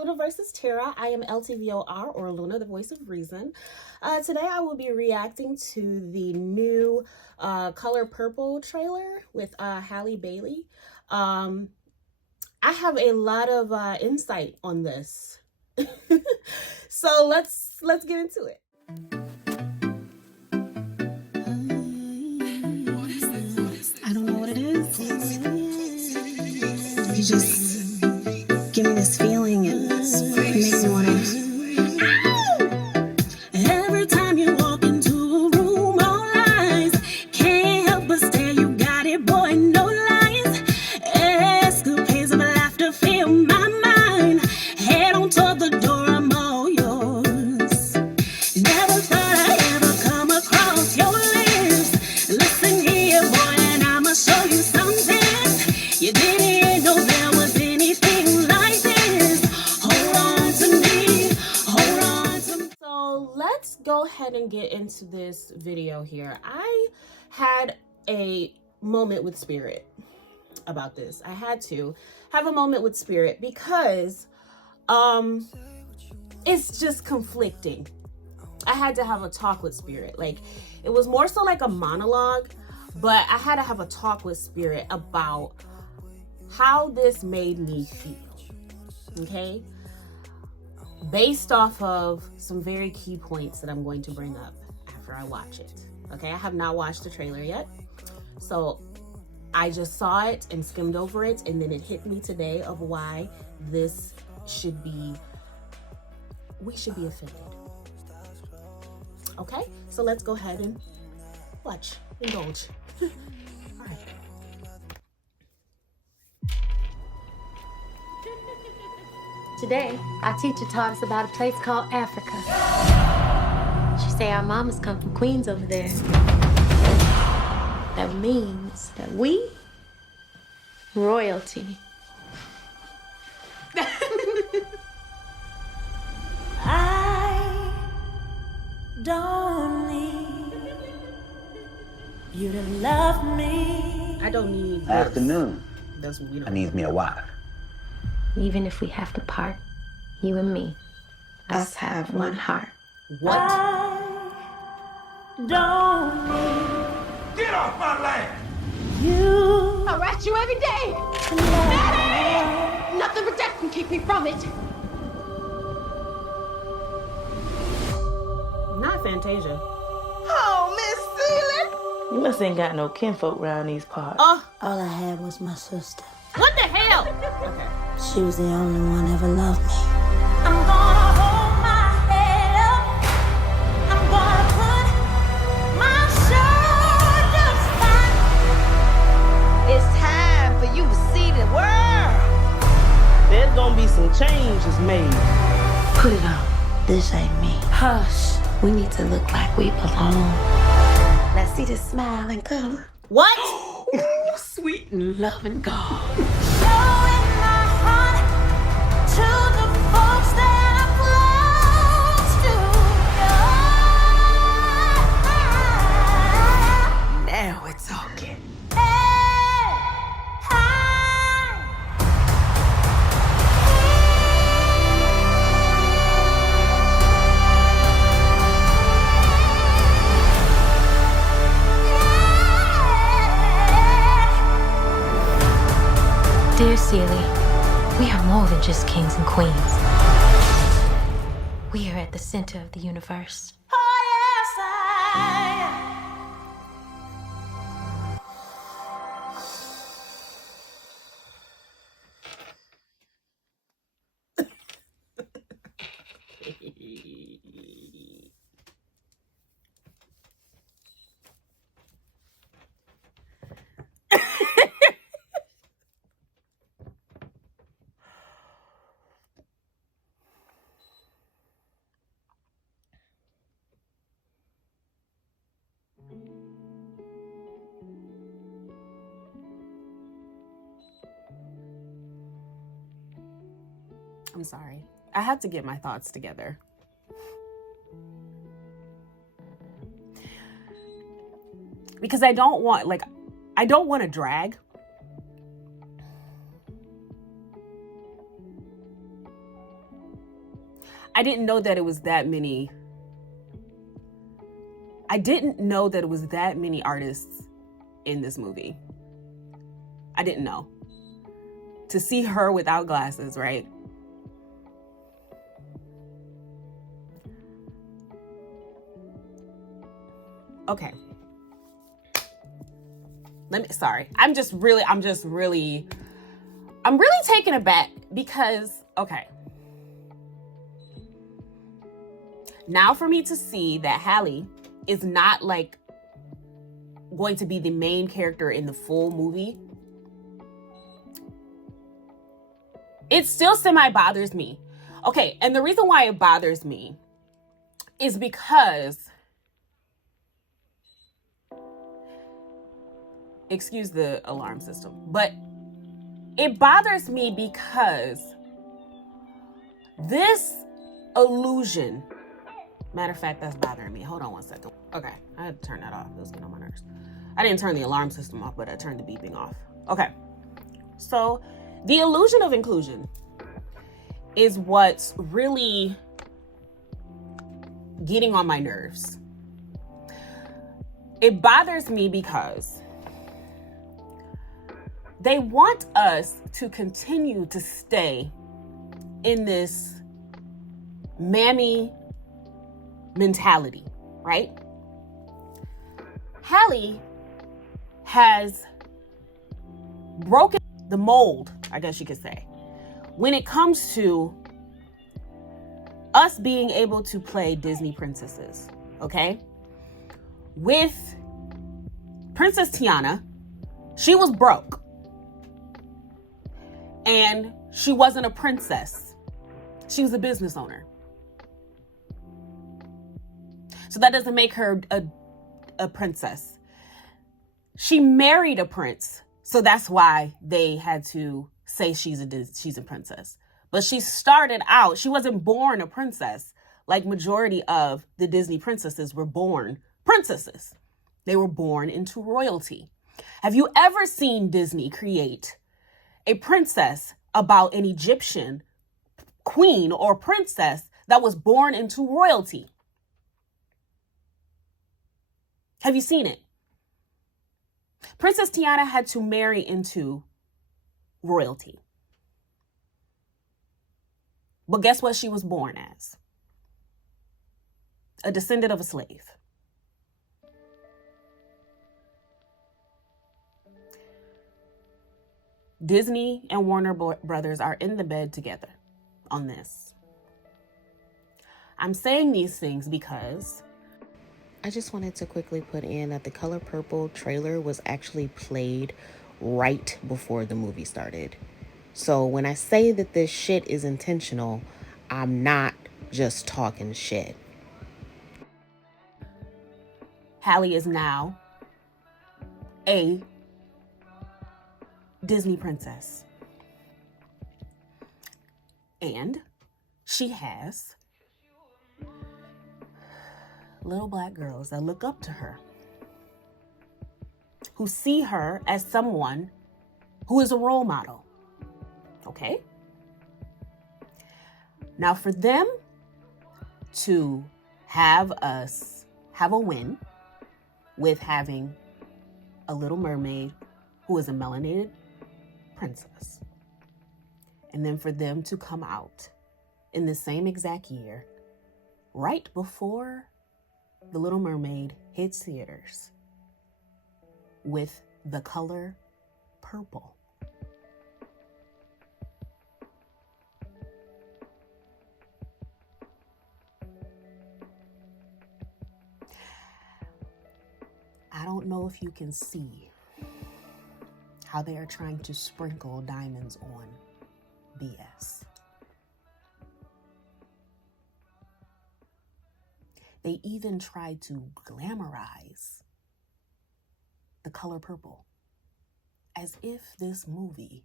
Luna versus Terra. I am LTVOR, or Luna, the voice of reason. Today I will be reacting to the new Color Purple trailer with Halle Bailey. I have a lot of insight on this. So let's get into it. I don't know what it is. You just give me this feeling and it makes me want to. Every time you walk into a room, all eyes can't help but stare. You got it, boy, no lies. Escapades of laughter fill my mind. Head on toward the door, I'm all yours. Never thought I'd ever come across your lips. Listen here, boy, and I'ma show you something you didn't know there was anything like this. Hold on to me, hold on to me. So let's go ahead and get into this video here. I had a moment with Spirit about this. I had to have a moment with Spirit because it's just conflicting. I had to have a talk with Spirit. Like, it was more so like a monologue, but I had to have a talk with Spirit about how this made me feel, okay? Based off of some very key points that I'm going to bring up after I watch it, okay? I have not watched the trailer yet, so I just saw it and skimmed over it, and then it hit me today of why this should be, we should be offended. Okay, so let's go ahead and watch, indulge. All right. Today, our teacher taught us about a place called Africa. She say our mamas come from Queens over there. That means that we, royalty. I don't need you to love me. I don't need this. Afternoon. That's what we don't I need me a wife. Even if we have to part, you and me, us have one heart. What? I don't need Get off my land! you. I rat you every day. Daddy! Nothing but death can keep me from it. Not Fantasia. Oh, Miss Celia. You must ain't got no kinfolk around these parts. Oh, All I had was my sister. what the hell? Okay. She was the only one ever loved me. I'm gonna hold my head up. I'm gonna put my shoulders back. It's time for you to see the world. There's gonna be some changes made. Put it on. This ain't me. Hush. We need to look like we belong. Let's see the smile and color. What? Sweet and loving God. Showing my heart to the folks that are close to you. Now we're talking. Dear Celie, we are more than just kings and queens. We are at the center of the universe. Oh, yes, I I'm sorry. I had to get my thoughts together. Because I don't want to drag. I didn't know that it was that many. I didn't know that it was that many artists in this movie. I didn't know. To see her without glasses, right? Okay. I'm really taken aback because, okay. Now for me to see that Hallie is not like going to be the main character in the full movie, it still bothers me. Okay, and the reason why it bothers me is because, excuse the alarm system, but it bothers me because this illusion, matter of fact, that's bothering me. Hold on one second. Okay, I had to turn that off. It was getting on my nerves. I didn't turn the alarm system off, but I turned the beeping off. Okay, so the illusion of inclusion is what's really getting on my nerves. It bothers me because they want us to continue to stay in this mammy mentality, right? Hallie has broken the mold, I guess you could say, when it comes to us being able to play Disney princesses, okay? With Princess Tiana, she was broke. And she wasn't a princess. She was a business owner. So that doesn't make her a princess. She married a prince, so that's why they had to say she's a princess. But she started out, she wasn't born a princess, like majority of the Disney princesses were born princesses. They were born into royalty. Have you ever seen Disney create a princess about an Egyptian queen or princess that was born into royalty? Have you seen it? Princess Tiana had to marry into royalty. But guess what she was born as? A descendant of a slave. Disney and Warner Brothers are in the bed together on this. I'm saying these things because I just wanted to quickly put in that the Color Purple trailer was actually played right before the movie started. So when I say that this shit is intentional, I'm not just talking shit. Hallie is now a Disney princess. And she has little black girls that look up to her, who see her as someone who is a role model. Okay? Now, for them to have us have a win with having a Little Mermaid who is a melanated princess, and then for them to come out in the same exact year, right before The Little Mermaid hits theaters with The Color Purple. I don't know if you can see how they are trying to sprinkle diamonds on BS. They even tried to glamorize The Color Purple as if this movie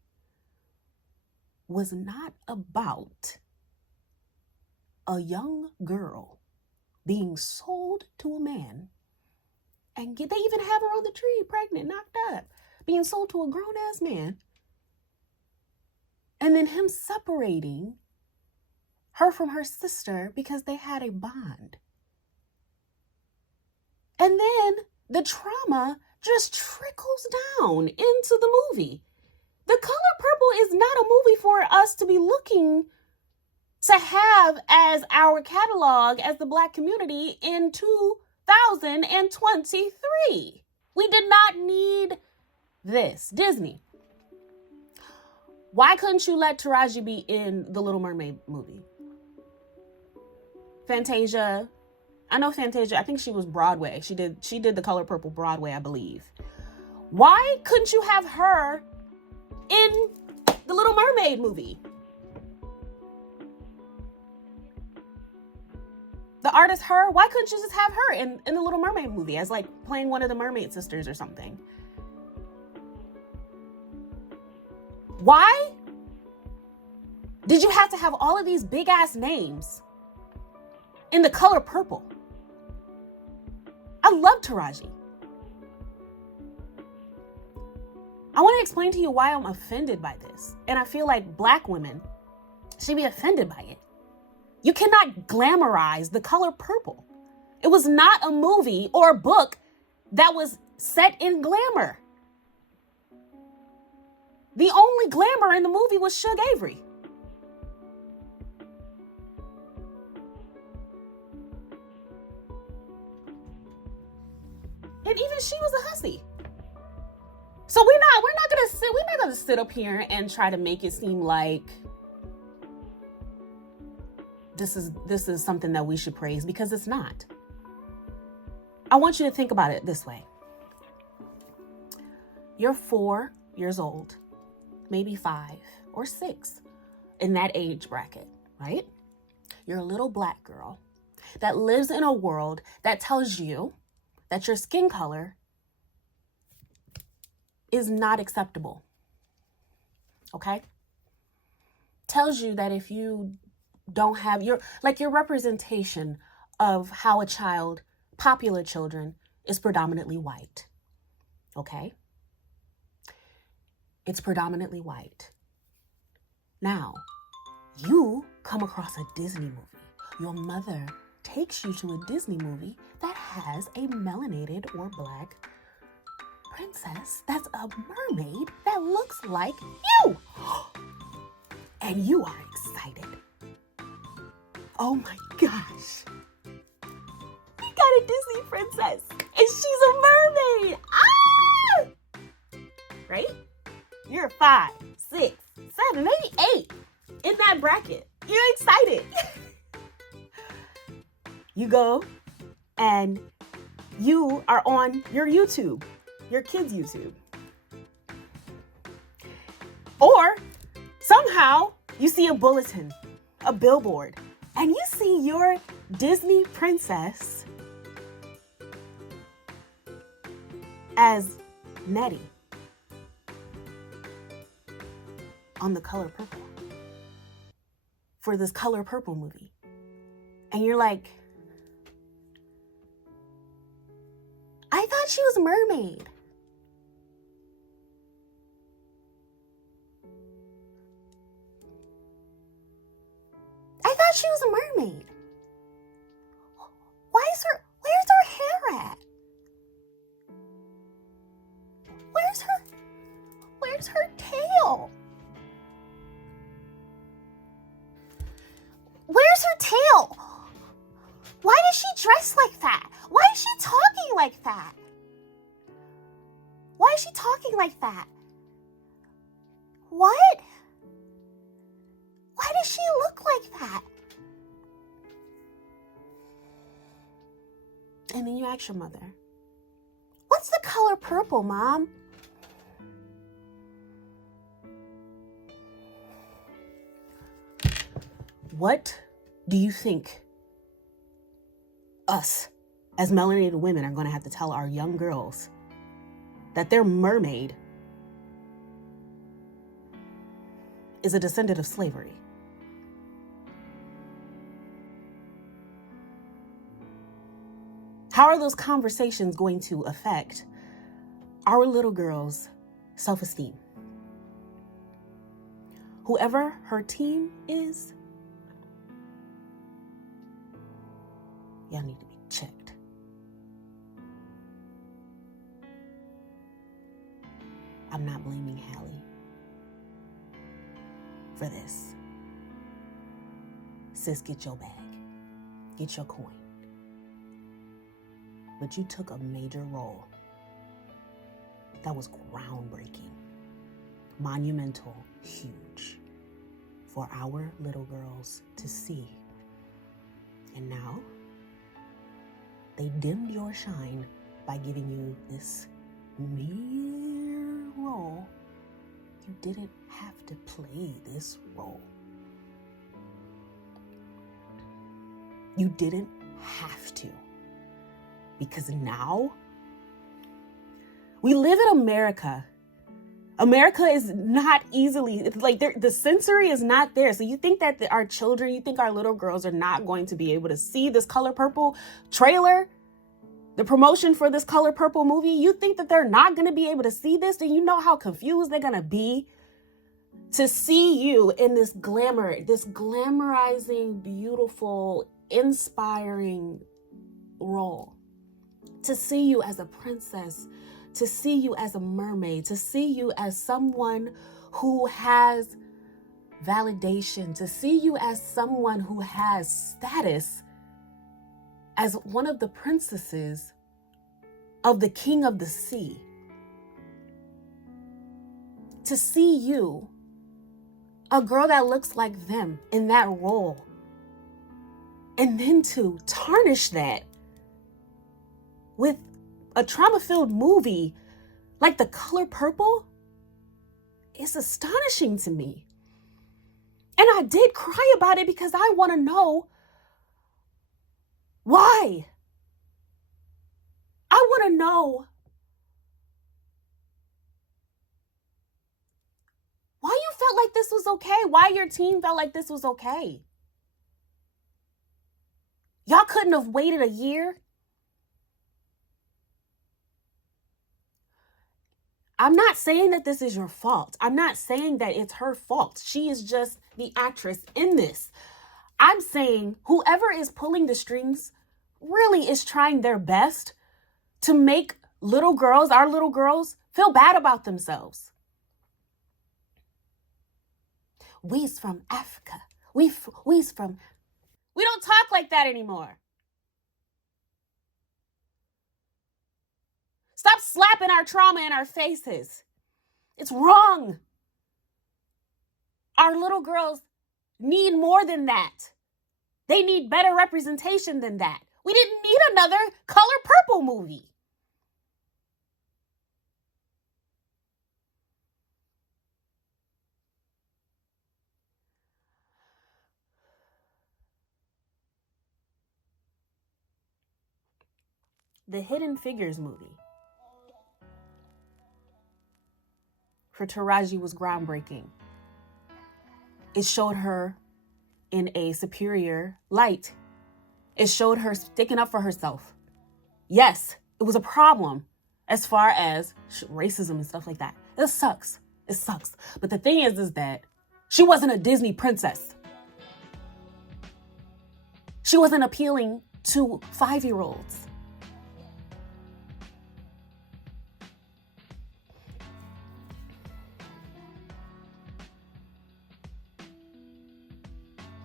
was not about a young girl being sold to a man, and they even have her on the tree, pregnant, knocked up, being sold to a grown-ass man, and then him separating her from her sister because they had a bond. And then the trauma just trickles down into the movie. The Color Purple is not a movie for us to be looking to have as our catalog as the Black community in 2023. We did not need this. Disney, why couldn't you let Taraji be in the Little Mermaid movie? Fantasia, I know Fantasia, I think she was Broadway. She did the Color Purple Broadway, I believe. Why couldn't you have her in the Little Mermaid movie? The artist Her, why couldn't you just have her in the Little Mermaid movie as like playing one of the mermaid sisters or something? Why did you have to have all of these big ass names in the Color Purple? I love Taraji. I want to explain to you why I'm offended by this. And I feel like Black women should be offended by it. You cannot glamorize the Color Purple. It was not a movie or a book that was set in glamour. The only glamour in the movie was Suge Avery. And even she was a hussy. So we're not gonna sit up here and try to make it seem like this is something that we should praise, because it's not. I want you to think about it this way. You're 4 years old, maybe 5 or 6, in that age bracket, right? You're a little Black girl that lives in a world that tells you that your skin color is not acceptable. Okay? Tells you that if you don't have your representation of how a child, popular children, is predominantly white. Okay? It's predominantly white. Now, you come across a Disney movie. Your mother takes you to a Disney movie that has a melanated or Black princess that's a mermaid that looks like you. And you are excited. Oh my gosh. We got a Disney princess and she's a mermaid. Ah! Right? You're 5, 6, 7, maybe 8 in that bracket. You're excited. You go and you are on your YouTube, your kids' YouTube. Or somehow you see a bulletin, a billboard, and you see your Disney princess as Nettie on the Color Purple for this Color Purple movie. And you're like, I thought she was a mermaid. I thought she was a mermaid. Where's her hair at? Where's her tail? Where's her tail? Why does she dress like that? Why is she talking like that? Why is she talking like that? What? Why does she look like that? And then you ask your mother, what's the Color Purple, Mom? What do you think us as melanated women are going to have to tell our young girls? That their mermaid is a descendant of slavery. How are those conversations going to affect our little girls' self-esteem? Whoever her team is, Y'all need to be checked. I'm not blaming Hallie for this. Sis, get your bag. Get your coin. But you took a major role that was groundbreaking, monumental, huge for our little girls to see. And now, they dimmed your shine by giving you this mere role. You didn't have to play this role. You didn't have to. Because now, we live in America. America is not easily, it's like the sensory is not there. So you think that our children, you think our little girls are not going to be able to see this Color Purple trailer, the promotion for this Color Purple movie? You think that they're not going to be able to see this? Do you know how confused they're going to be to see you in this glamour, this glamorizing, beautiful, inspiring role? To see you as a princess, to see you as a mermaid, to see you as someone who has validation, to see you as someone who has status as one of the princesses of the King of the Sea. To see you, a girl that looks like them in that role, and then to tarnish that with a trauma-filled movie like The Color Purple is astonishing to me. And I did cry about it because I want to know why. I want to know why you felt like this was okay, why your team felt like this was okay. Y'all couldn't have waited a year? I'm not saying that this is your fault. I'm not saying that it's her fault. She is just the actress in this. I'm saying whoever is pulling the strings really is trying their best to make little girls, our little girls, feel bad about themselves. We's from Africa. We don't talk like that anymore. Stop slapping our trauma in our faces. It's wrong. Our little girls need more than that. They need better representation than that. We didn't need another Color Purple movie. The Hidden Figures movie for Taraji was groundbreaking. It showed her in a superior light. It showed her sticking up for herself. Yes, it was a problem as far as racism and stuff like that. It sucks. It sucks. But the thing is that she wasn't a Disney princess. She wasn't appealing to 5-year-olds.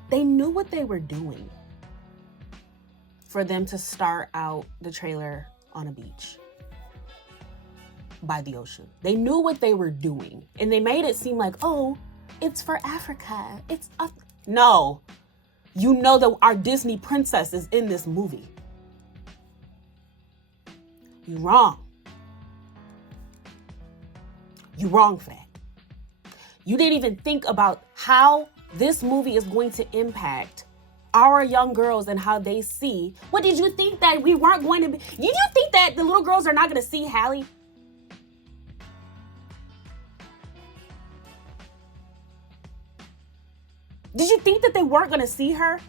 They knew what they were doing for them to start out the trailer on a beach by the ocean. They knew what they were doing, and they made it seem like, oh, it's for Africa. No, you know that our Disney princess is in this movie. You're wrong. You're wrong for that. You didn't even think about how this movie is going to impact our young girls and how they see. What did you think that we weren't going to be? Did you think that the little girls are not going to see Hallie? Did you think that they weren't going to see her?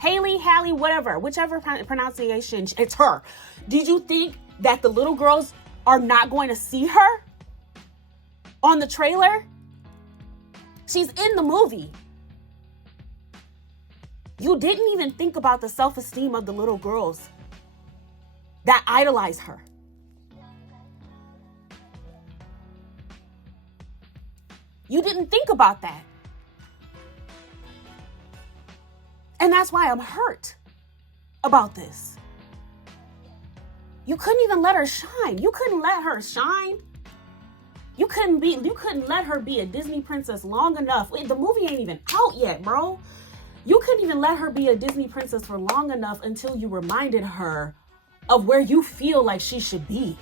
Haley, Hallie, whatever, whichever pronunciation, it's her. Did you think that the little girls are not going to see her on the trailer? She's in the movie. You didn't even think about the self-esteem of the little girls that idolize her. You didn't think about that. And that's why I'm hurt about this. You couldn't even let her shine. You couldn't let her shine. You couldn't let her be a Disney princess long enough. The movie ain't even out yet, bro. You couldn't even let her be a Disney princess for long enough until you reminded her of where you feel like she should be.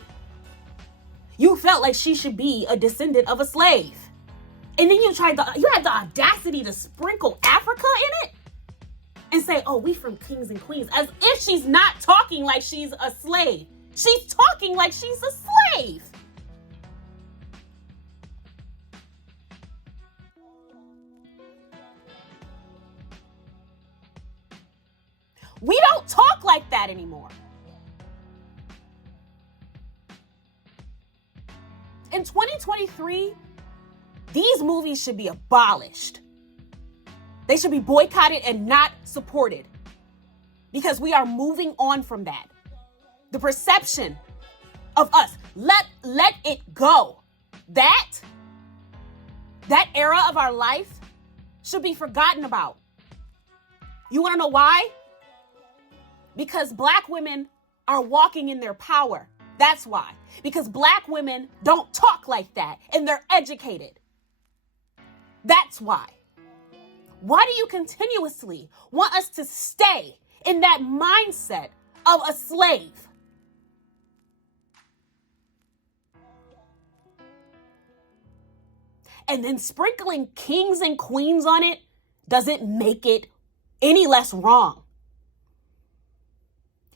You felt like she should be a descendant of a slave. And then you had the audacity to sprinkle Africa in it and say, oh, we from kings and queens, as if she's not talking like she's a slave. She's talking like she's a slave. We don't talk like that anymore. In 2023, these movies should be abolished. They should be boycotted and not supported because we are moving on from that. The perception of us, let it go. That era of our life should be forgotten about. You want to know why? Because Black women are walking in their power. That's why. Because Black women don't talk like that and they're educated. That's why. Why do you continuously want us to stay in that mindset of a slave? And then sprinkling kings and queens on it doesn't make it any less wrong.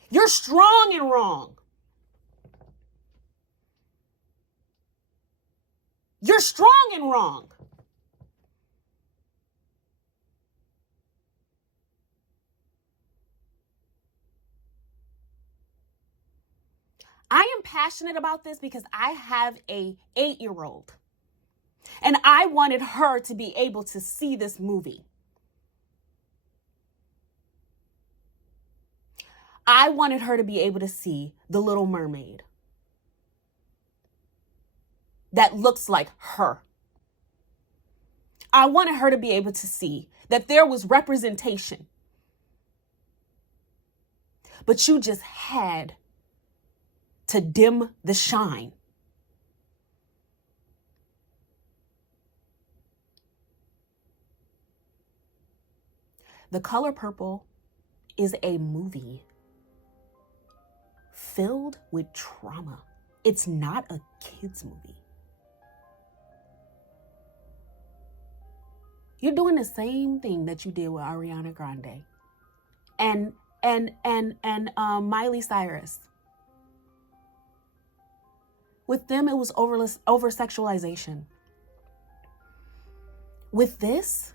You're strong and wrong. You're strong and wrong. I am passionate about this because I have a 8-year-old and I wanted her to be able to see this movie. I wanted her to be able to see The Little Mermaid that looks like her. I wanted her to be able to see that there was representation. But you just had to dim the shine. The Color Purple is a movie filled with trauma. It's not a kids movie. You're doing the same thing that you did with Ariana Grande and Miley Cyrus. With them, it was over sexualization. With this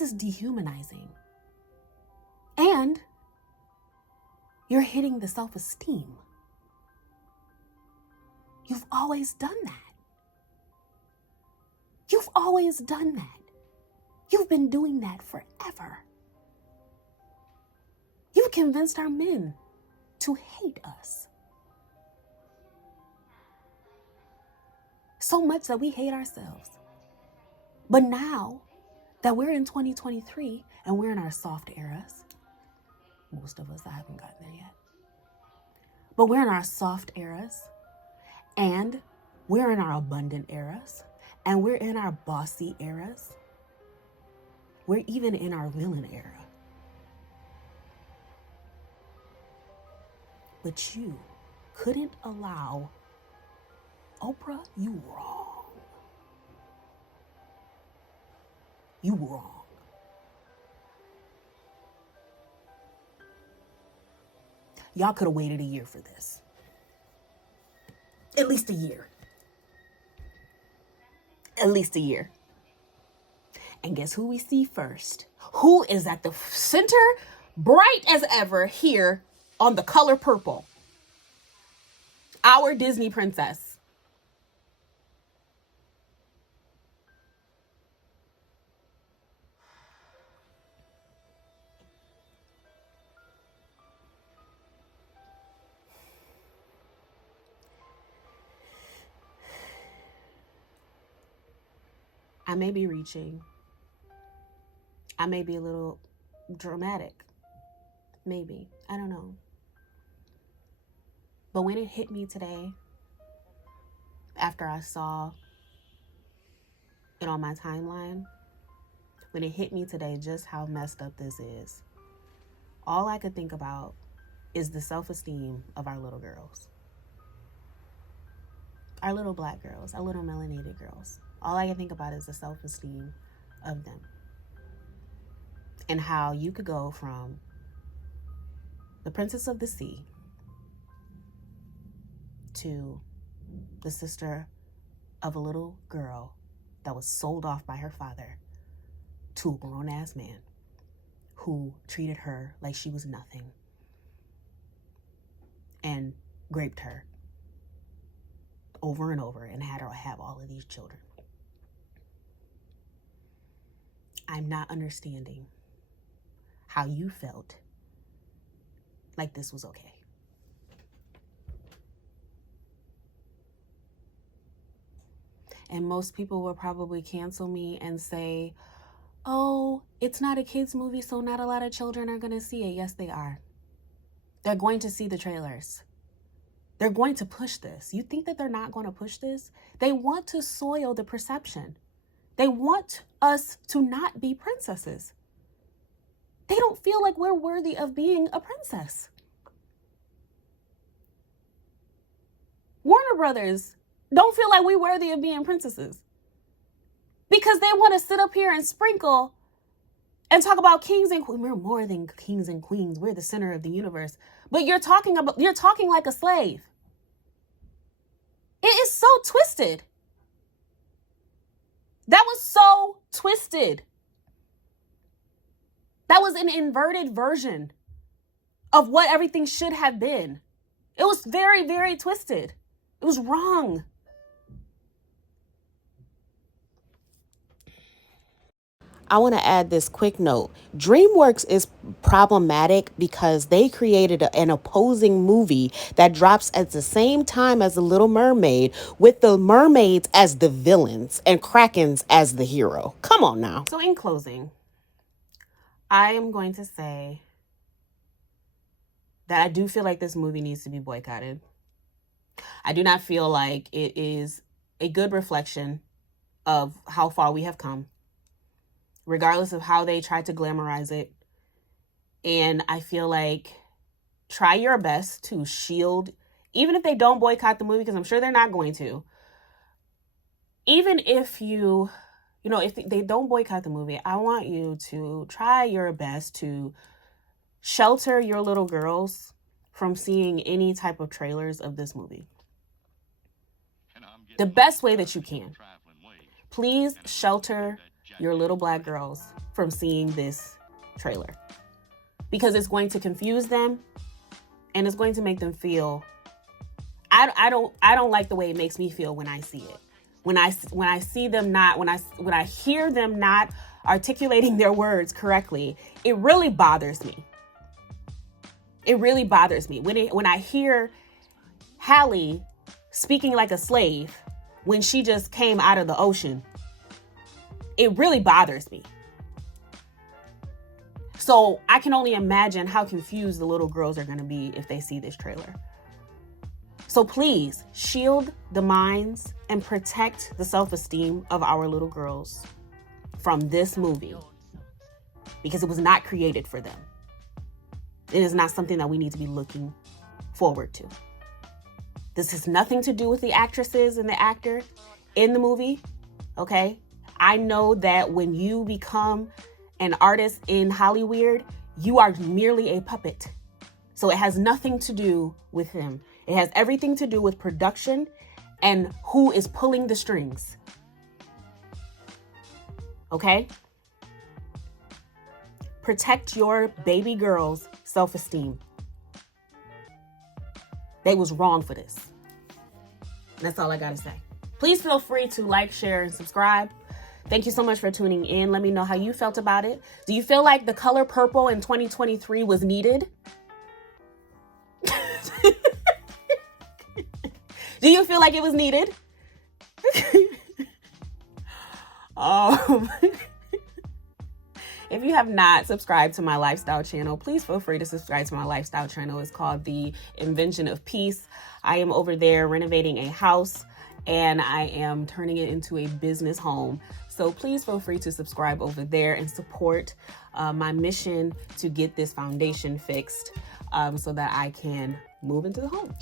is dehumanizing. And you're hitting the self-esteem. You've always done that. You've always done that. You've been doing that forever. You've convinced our men to hate us. So much that we hate ourselves. But now that we're in 2023 and we're in our soft eras, most of us, I haven't gotten there yet, but we're in our soft eras and we're in our abundant eras and we're in our bossy eras. We're even in our villain era. But you couldn't allow Oprah, you wrong. You wrong. Y'all could have waited a year for this. At least a year. At least a year. And guess who we see first? Who is at the center, bright as ever, here on The Color Purple? Our Disney princess. I may be reaching. I may be a little dramatic. Maybe. I don't know. But when it hit me today, after I saw it on my timeline, when it hit me today just how messed up this is, all I could think about is the self-esteem of our little girls. Our little Black girls, our little melanated girls. All I can think about is the self-esteem of them. And how you could go from the Princess of the Sea to the sister of a little girl that was sold off by her father to a grown-ass man who treated her like she was nothing and raped her over and over and had her have all of these children. I'm not understanding how you felt like this was okay. And most people will probably cancel me and say, oh, it's not a kids movie, so not a lot of children are going to see it. Yes, they are. They're going to see the trailers. They're going to push this. You think that they're not going to push this? They want to soil the perception. They want us to not be princesses. They don't feel like we're worthy of being a princess. Warner Brothers don't feel like we're worthy of being princesses because they want to sit up here and sprinkle and talk about kings and queens. We're more than kings and queens. We're the center of the universe. But you're talking like a slave. It is so twisted. That was so twisted. That was an inverted version of what everything should have been. It was very, very twisted. It was wrong. I want to add this quick note. DreamWorks is problematic because they created an opposing movie that drops at the same time as The Little Mermaid, with the mermaids as the villains and Krakens as the hero. Come on now. So in closing, I am going to say that I do feel like this movie needs to be boycotted. I do not feel like it is a good reflection of how far we have come, regardless of how they try to glamorize it. And I feel like try your best to shield, even if they don't boycott the movie, because I'm sure they're not going to. Even if if they don't boycott the movie, I want you to try your best to shelter your little girls from seeing any type of trailers of this movie. The best way that you can. Please shelter your little Black girls from seeing this trailer, because it's going to confuse them and it's going to make them feel, I don't like the way it makes me feel when I see it. When I see them not, when I hear them not articulating their words correctly, it really bothers me. It really bothers me when I hear Hallie speaking like a slave when she just came out of the ocean. It really bothers me. So I can only imagine how confused the little girls are going to be if they see this trailer. So please shield the minds and protect the self-esteem of our little girls from this movie, because it was not created for them. It is not something that we need to be looking forward to. This has nothing to do with the actresses and the actor in the movie, okay? I know that when you become an artist in Hollyweird, you are merely a puppet. So it has nothing to do with them. It has everything to do with production and who is pulling the strings. Okay? Protect your baby girl's self-esteem. They was wrong for this. That's all I gotta say. Please feel free to like, share, and subscribe. Thank you so much for tuning in. Let me know how you felt about it. Do you feel like the color purple in 2023 was needed? Do you feel like it was needed? If you have not subscribed to my lifestyle channel, please feel free to subscribe to my lifestyle channel. It's called The Invention of Peace. I am over there renovating a house and I am turning it into a business home. So please feel free to subscribe over there and support my mission to get this foundation fixed so that I can move into the home.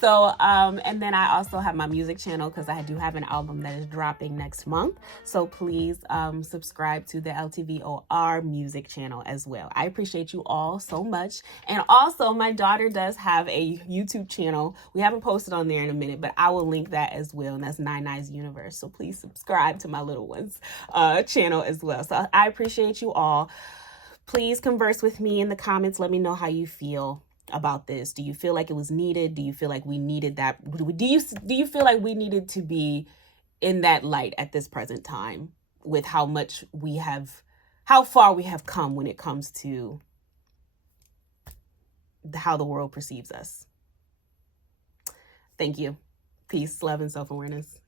So, and then I also have my music channel because I do have an album that is dropping next month. So please subscribe to the LTVOR music channel as well. I appreciate you all so much. And also my daughter does have a YouTube channel. We haven't posted on there in a minute, but I will link that as well. And that's Nine Nine's Universe. So please subscribe to my little one's channel as well. So I appreciate you all. Please converse with me in the comments. Let me know how you feel about this. Do you feel like it was needed? Do you feel like we needed that? Do you feel like we needed to be in that light at this present time with how far we have come when it comes to how the world perceives us? Thank you. Peace, love, and self-awareness.